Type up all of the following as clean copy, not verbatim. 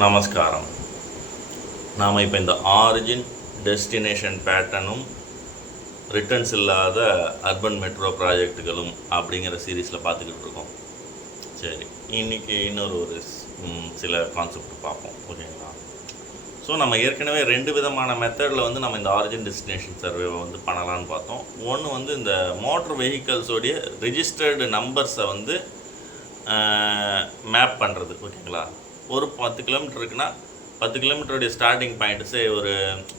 நமஸ்காரம். நாம் இப்போ இந்த ஆரிஜின் டெஸ்டினேஷன் பேட்டர்னும் ரிட்டர்ன்ஸ் இல்லாத அர்பன் மெட்ரோ ப்ராஜெக்ட்டுகளும் அப்படிங்கிற சீரீஸில் பார்த்துக்கிட்டு இருக்கோம். சரி, இன்றைக்கி இன்னொரு சில கான்செப்ட் பார்ப்போம். ஓகேங்களா? ஸோ நம்ம ஏற்கனவே 2 விதமான மெத்தடில் வந்து நம்ம இந்த ஆரிஜின் டெஸ்டினேஷன் சர்வேவை வந்து பண்ணலான்னு பார்த்தோம். ஒன்று வந்து இந்த மோட்டர் வெஹிக்கல்ஸோடைய ரிஜிஸ்டர்டு நம்பர்ஸை வந்து மேப் பண்ணுறது. ஓகேங்களா? ஒரு 10 கிலோமீட்டர் இருக்குன்னா 10 கிலோமீட்டருடைய ஸ்டார்டிங் பாயிண்ட்டு ஒரு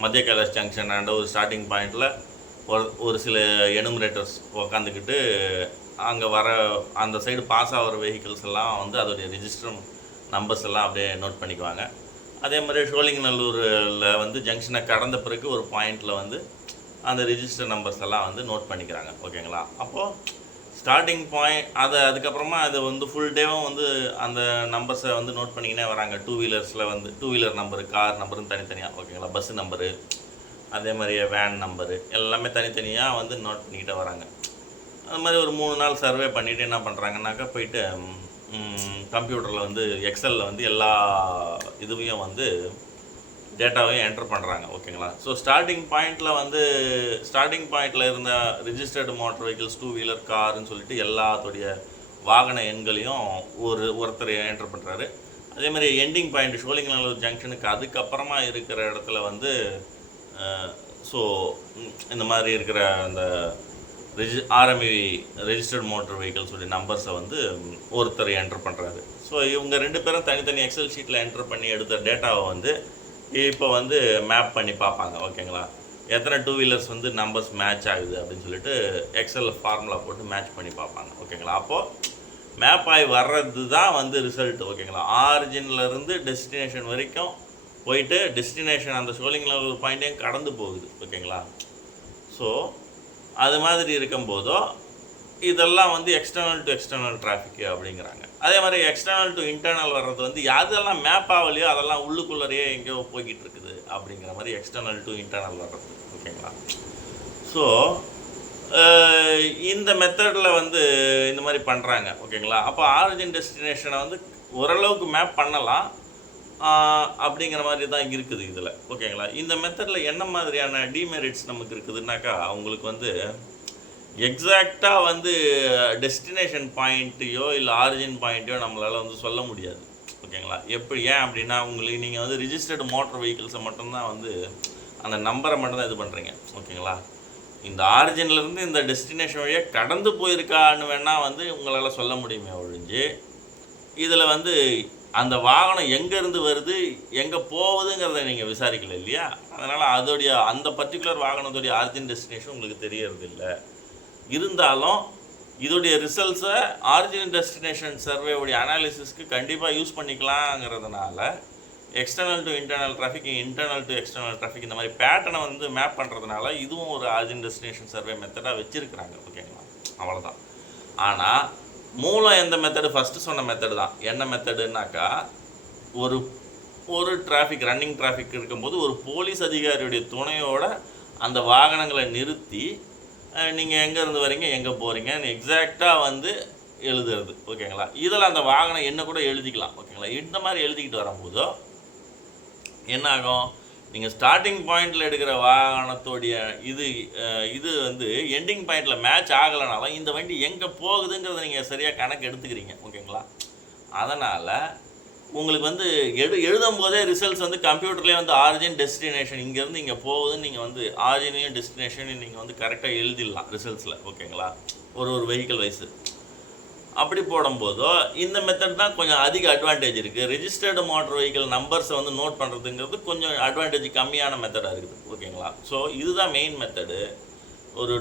மத்திய கைலாஷ் ஜங்ஷன் அண்ட் ஒரு ஸ்டார்டிங் பாயிண்டில் ஒரு சில எனுமரேட்டர்ஸ் உக்காந்துக்கிட்டு அங்கே வர அந்த சைடு பாஸ் ஆகிற வெஹிக்கிள்ஸ் எல்லாம் வந்து அதோடைய ரிஜிஸ்டர் நம்பர்ஸ் எல்லாம் அப்படியே நோட் பண்ணிக்குவாங்க. அதே மாதிரி சோழிங்கநல்லூரில் வந்து ஜங்ஷனை கடந்த பிறகு ஒரு பாயிண்டில் வந்து அந்த ரிஜிஸ்டர் நம்பர்ஸ் எல்லாம் வந்து நோட் பண்ணிக்கிறாங்க. ஓகேங்களா? அப்போது ஸ்டார்டிங் பாயிண்ட் அதுக்கப்புறமா அது வந்து ஃபுல் டேவும் வந்து அந்த நம்பர்ஸை வந்து நோட் பண்ணிக்கினே வராங்க. 2 வீலர்ஸில் வந்து 2 வீலர் நம்பரு, கார் நம்பருன்னு தனித்தனியாக. ஓகேங்களா? பஸ்ஸு நம்பரு, அதே மாதிரியே வேன் நம்பரு எல்லாமே தனித்தனியாக வந்து நோட் பண்ணிக்கிட்டே வராங்க. அது மாதிரி ஒரு 3 நாள் சர்வே பண்ணிவிட்டு என்ன பண்ணுறாங்கன்னாக்கா போயிட்டு கம்ப்யூட்டரில் வந்து எக்ஸலில் வந்து எல்லா இதுவையும் வந்து டேட்டாவையும் என்டர் பண்ணுறாங்க. ஓகேங்களா? ஸோ ஸ்டார்டிங் பாயிண்டில் இருந்த ரிஜிஸ்டர்டு மோட்டர் வெஹிக்கிள்ஸ் 2 வீலர் காருன்னு சொல்லிட்டு எல்லாத்துடைய வாகன எண்களையும் ஒருத்தர் என்டர் பண்ணுறாரு. அதே மாதிரி எண்டிங் பாயிண்ட் சோழிங்கநல்லூர் ஜங்ஷனுக்கு அதுக்கப்புறமா இருக்கிற இடத்துல வந்து ஸோ இந்த மாதிரி இருக்கிற அந்த ஆர்எம்இ ரெஜிஸ்டர்ட் மோட்டர் வெஹிக்கிள்ஸுடைய நம்பர்ஸை வந்து ஒருத்தர் என்டர் பண்ணுறாரு. ஸோ இவங்க 2 பேரும் தனித்தனி எக்ஸல் ஷீட்டில் என்டர் பண்ணி எடுத்த டேட்டாவை வந்து இப்போ வந்து மேப் பண்ணி பார்ப்பாங்க. ஓகேங்களா? எத்தனை 2 வீலர்ஸ் வந்து நம்பர்ஸ் மேட்ச் ஆகுது அப்படின்னு சொல்லிட்டு எக்ஸலில் ஃபார்முலா போட்டு மேட்ச் பண்ணி பார்ப்பாங்க. ஓகேங்களா? அப்போது மேப் ஆகி வர்றது தான் வந்து ரிசல்ட். ஓகேங்களா? ஆரிஜின்லேருந்து டெஸ்டினேஷன் வரைக்கும் போயிட்டு டெஸ்டினேஷன் அந்த சோழிங்கநல்லூர் பாயிண்ட்டையும் கடந்து போகுது. ஓகேங்களா? ஸோ அது மாதிரி இருக்கும்போதோ இதெல்லாம் வந்து எக்ஸ்டர்னல் டு எக்ஸ்டர்னல் டிராஃபிக்கு அப்படிங்கிறாங்க. அதே மாதிரி எக்ஸ்டர்னல் டு இன்டர்னல் வர்றது வந்து அதெல்லாம் மேப் ஆகலையோ அதெல்லாம் உள்ளுக்குள்ளரையே எங்கேயோ போய்கிட்டு இருக்குது அப்படிங்கிற மாதிரி எக்ஸ்டர்னல் டு இன்டர்னல் வர்றது. ஓகேங்களா? ஸோ இந்த மெத்தடில் வந்து இந்த மாதிரி பண்ணுறாங்க. ஓகேங்களா? அப்போ ஆரிஜின் டெஸ்டினேஷனை வந்து ஓரளவுக்கு மேப் பண்ணலாம் அப்படிங்கிற மாதிரி தான் இருக்குது இதில். ஓகேங்களா? இந்த மெத்தடில் என்ன மாதிரியான டிமெரிட்ஸ் நமக்கு இருக்குதுன்னாக்கா, அவங்களுக்கு வந்து எக்ஸாக்டாக வந்து டெஸ்டினேஷன் பாயிண்ட்டையோ இல்லை ஆரிஜின் பாயிண்ட்டையோ நம்மளால் வந்து சொல்ல முடியாது. ஓகேங்களா? ஏன் அப்படின்னா நீங்கள் வந்து ரிஜிஸ்டர்டு மோட்டர் வெஹிக்கிள்ஸை மட்டும்தான் வந்து அந்த நம்பரை மட்டும்தான் இது பண்ணுறீங்க. ஓகேங்களா? இந்த ஆரிஜின்லேருந்து இந்த டெஸ்டினேஷன் வழியாக கடந்து போயிருக்கான்னு வேணால் வந்து உங்களால் சொல்ல முடியுமே ஒழிஞ்சு, இதில் வந்து அந்த வாகனம் எங்கேருந்து வருது எங்கே போகுதுங்கிறத நீங்கள் விசாரிக்கல இல்லையா? அதனால் அந்த பர்டிகுலர் வாகனத்துடைய ஆரிஜின் டெஸ்டினேஷன் உங்களுக்கு தெரியறது இல்லை. இருந்தாலும் இதோடைய ரிசல்ட்ஸை ஆரிஜின் டெஸ்டினேஷன் சர்வேவுடைய அனாலிசிஸ்க்கு கண்டிப்பாக யூஸ் பண்ணிக்கலாங்கிறதுனால external to internal traffic, internal to external traffic இந்த மாதிரி பேட்டர்னை வந்து மேப் பண்ணுறதுனால இதுவும் ஒரு ஆரிஜின் டெஸ்டினேஷன் சர்வே மெத்தடாக வச்சுருக்கிறாங்க. ஓகேங்களா? அவ்வளோதான். ஆனால் மூலம் எந்த மெத்தடு? ஃபஸ்ட்டு சொன்ன மெத்தடு தான். என்ன மெத்தடுன்னாக்கா, ஒரு டிராஃபிக் ரன்னிங் டிராஃபிக் இருக்கும்போது ஒரு போலீஸ் அதிகாரியுடைய துணையோட அந்த வாகனங்களை நிறுத்தி நீங்கள் எங்கேருந்து வரீங்க, எங்கே போகிறீங்கன்னு எக்ஸாக்டாக வந்து எழுதுறது. ஓகேங்களா? இதில் அந்த வாகனம் என்ன கூட எழுதிக்கலாம். ஓகேங்களா? இந்த மாதிரி எழுதிக்கிட்டு வரும்போதோ என்ன ஆகும்? நீங்கள் ஸ்டார்டிங் பாயிண்டில் எடுக்கிற வாகனத்தோடைய இது வந்து எண்டிங் பாயிண்டில் மேட்ச் ஆகலைனாலும் இந்த வண்டி எங்கே போகுதுங்கிறத நீங்கள் சரியாக கணக்கு எடுத்துக்கிறீங்க. ஓகேங்களா? அதனால் உங்களுக்கு வந்து எழுதும் போதே ரிசல்ட்ஸ் வந்து கம்ப்யூட்டர்லேயே வந்து ஆரிஜின் டெஸ்டினேஷன் இங்கேருந்து இங்கே போகுதுன்னு நீங்கள் வந்து ஆரிஜினையும் டெஸ்டினேஷனையும் நீங்கள் வந்து கரெக்டாக எழுதிடலாம் ரிசல்ட்ஸில். ஓகேங்களா? ஒரு வெஹிக்கிள் வைஸு அப்படி போடும்போதோ இந்த மெத்தட் தான் கொஞ்சம் அதிக அட்வான்டேஜ் இருக்குது. ரிஜிஸ்டர்டு மோட்டர் வெஹிக்கிள் நம்பர்ஸை வந்து நோட் பண்ணுறதுங்கிறது கொஞ்சம் அட்வான்டேஜ் கம்மியான மெத்தடாக இருக்குது. ஓகேங்களா? ஸோ இதுதான் மெயின் மெத்தடு. ஒரு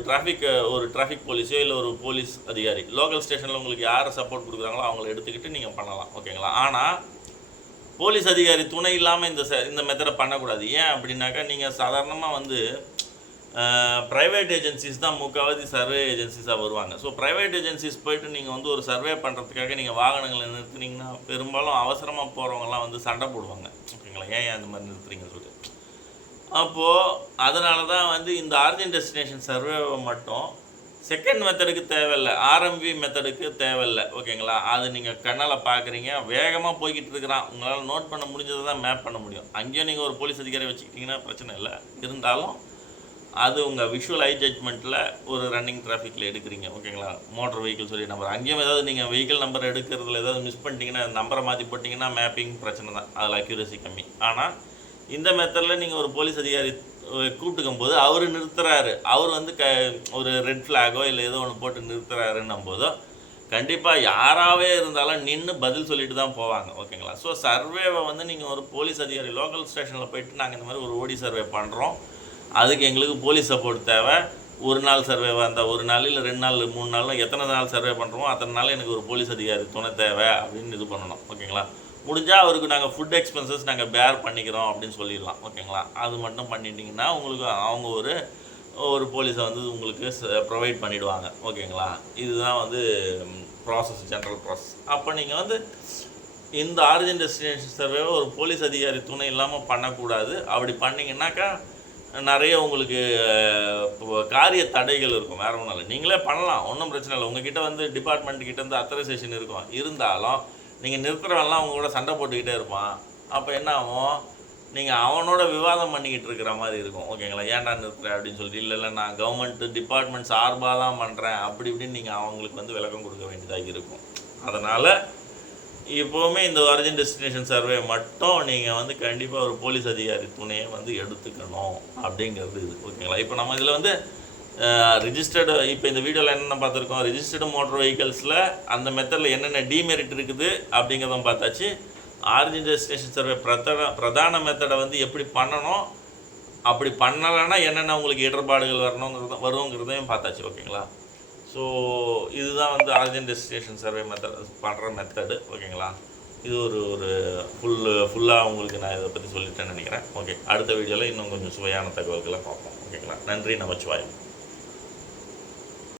டிராஃபிக் போலீஸோ இல்லை ஒரு போலீஸ் அதிகாரி லோக்கல் ஸ்டேஷனில் உங்களுக்கு யாரை சப்போர்ட் கொடுக்குறாங்களோ அவங்கள எடுத்துக்கிட்டு நீங்கள் பண்ணலாம். ஓகேங்களா? ஆனால் போலீஸ் அதிகாரி துணை இல்லாமல் இந்த மெத்தடை பண்ணக்கூடாது. ஏன் அப்படின்னாக்கா, நீங்கள் சாதாரணமாக வந்து ப்ரைவேட் ஏஜென்சிஸ் தான் முக்கால்வாசி சர்வே ஏஜென்சிஸாக வருவாங்க. ஸோ ப்ரைவேட் ஏஜென்சிஸ் போய்ட்டு நீங்கள் வந்து ஒரு சர்வே பண்ணுறதுக்காக நீங்கள் வாகனங்களை நிறுத்துனீங்கன்னா பெரும்பாலும் அவசரமாக போகிறவங்கலாம் வந்து சண்டை போடுவாங்க. ஓகேங்களா? ஏன் அந்த மாதிரி நிறுத்துறீங்கன்னு சொல்லிட்டு. அப்போது அதனால தான் வந்து இந்த ஆரிஜின் டெஸ்டினேஷன் சர்வேவை மட்டும் செகண்ட் மெத்தடுக்கு தேவையில்ல. ஆர்எம்வி மெத்தடுக்கு தேவையில்ல. ஓகேங்களா? அது நீங்கள் கண்ணால் பார்க்குறீங்க. வேகமாக போய்கிட்டு இருக்கிறான். உங்களால் நோட் பண்ண முடிஞ்சதை தான் மேப் பண்ண முடியும். அங்கேயும் நீங்கள் ஒரு போலீஸ் அதிகாரி வச்சுக்கிட்டிங்கன்னா பிரச்சனை இல்லை. இருந்தாலும் அது உங்கள் விஷுவல் ஐ ஜட்மெண்ட்டில் ஒரு ரன்னிங் டிராஃபிக்கில் எடுக்கிறீங்க. ஓகேங்களா? மோட்டர் வெஹிக்கிள் சொல்லி நம்பர் அங்கேயும் ஏதாவது நீங்கள் வெஹிக்கிள் நம்பர் எடுக்கிறதுல ஏதாவது மிஸ் பண்ணிட்டீங்கன்னா நம்பரை மாற்றி போட்டிங்கன்னா மேப்பிங் பிரச்சனை தான். அதில் அக்யூரசி கம்மி. ஆனால் இந்த மெத்தடில் நீங்கள் ஒரு போலீஸ் அதிகாரி கூப்பிட்டுக்கும் போது அவர் நிறுத்துறாரு. அவர் வந்து ஒரு ரெட் ஃப்ளாகோ இல்லை ஏதோ ஒன்று போட்டு நிறுத்துறாருன்னும் போதோ கண்டிப்பாக யாராகவே இருந்தாலும் நின்று பதில் சொல்லிட்டு தான் போவாங்க. ஓகேங்களா? ஸோ சர்வேவை வந்து நீங்கள் ஒரு போலீஸ் அதிகாரி லோக்கல் ஸ்டேஷனில் போயிட்டு நாங்கள் இந்த மாதிரி ஒரு ஓடி சர்வே பண்ணுறோம், அதுக்கு எங்களுக்கு போலீஸ் சப்போர்ட் தேவை, ஒரு நாள் சர்வேவாக இருந்தால் ஒரு நாள் இல்லை 2 நாள் 3 நாள் எத்தனை நாள் சர்வே பண்ணுறோமோ அத்தனை நாள் எனக்கு ஒரு போலீஸ் அதிகாரி துணை தேவை அப்படின்னு இது பண்ணணும். ஓகேங்களா? முடிஞ்சால் அவருக்கு நாங்கள் ஃபுட் எக்ஸ்பென்சஸ் நாங்கள் பேர் பண்ணிக்கிறோம் அப்படின்னு சொல்லிடலாம். ஓகேங்களா? அது மட்டும் பண்ணிட்டீங்கன்னா உங்களுக்கு அவங்க ஒரு போலீஸை வந்து உங்களுக்கு ப்ரொவைட் பண்ணிவிடுவாங்க. ஓகேங்களா? இதுதான் வந்து ப்ராசஸ், ஜென்ரல் ப்ராசஸ். அப்போ நீங்கள் வந்து இந்த ஆரிஜின் டெஸ்டினேஷன் சர்வேவை ஒரு போலீஸ் அதிகாரி துணை இல்லாமல் பண்ணக்கூடாது. அப்படி பண்ணிங்கன்னாக்கா நிறைய உங்களுக்கு காரிய தடைகள் இருக்கும். வேறு ஒன்றும் இல்லை, நீங்களே பண்ணலாம், ஒன்றும் பிரச்சனை இல்லை. உங்ககிட்ட வந்து டிபார்ட்மெண்ட்டுக்கிட்டேருந்து அத்தரைசேஷன் இருக்கும். இருந்தாலும் நீங்கள் நிறுத்துறவெல்லாம் அவங்க கூட சண்டை போட்டுக்கிட்டே இருப்பான். அப்போ என்ன ஆகும், நீங்கள் அவனோட விவாதம் பண்ணிக்கிட்டு இருக்கிற மாதிரி இருக்கும். ஓகேங்களா? ஏன்டா நிறுத்துற அப்படின்னு சொல்லிட்டு, இல்லை நான் கவர்மெண்ட்டு டிபார்ட்மெண்ட் சார்பாக தான் பண்ணுறேன் அப்படி இப்படின்னு நீங்கள் அவங்களுக்கு வந்து விளக்கம் கொடுக்க வேண்டியதாக இருக்கும். அதனால் இப்போவுமே இந்த ஒரிஜின் டெஸ்டினேஷன் சர்வே மட்டும் நீங்கள் வந்து கண்டிப்பாக ஒரு போலீஸ் அதிகாரி துணையை வந்து எடுத்துக்கணும் அப்படிங்கிறது இது. ஓகேங்களா? இப்போ நம்ம இதில் வந்து ரிஜிஸ்டர்டு, இப்போ இந்த வீடியோவில் என்னென்ன பார்த்துருக்கோம், ரிஜிஸ்டர்டு மோட்டர் வெஹிக்கல்ஸில் அந்த மெத்தடில் என்னென்ன டிமெரிட் இருக்குது அப்படிங்கிறதும் பார்த்தாச்சு. ஆரிஜின் டெஸ்டினேஷன் சர்வே பிரதான மெத்தடை வந்து எப்படி பண்ணணும், அப்படி பண்ணலைன்னா என்னென்ன உங்களுக்கு இடர்பாடுகள் வருங்கிறதையும் பார்த்தாச்சு. ஓகேங்களா? ஸோ இதுதான் வந்து ஆரிஜின் டெஸ்டினேஷன் சர்வே பண்ணுற மெத்தடு. ஓகேங்களா? இது ஒரு ஃபுல்லாக உங்களுக்கு நான் இதை பற்றி சொல்லிட்டேன்னு நினைக்கிறேன். ஓகே, அடுத்த வீடியோவில் இன்னும் கொஞ்சம் சுவையான தகவல்களை பார்ப்போம். ஓகேங்களா? நன்றி, நமச்சிவாயம்.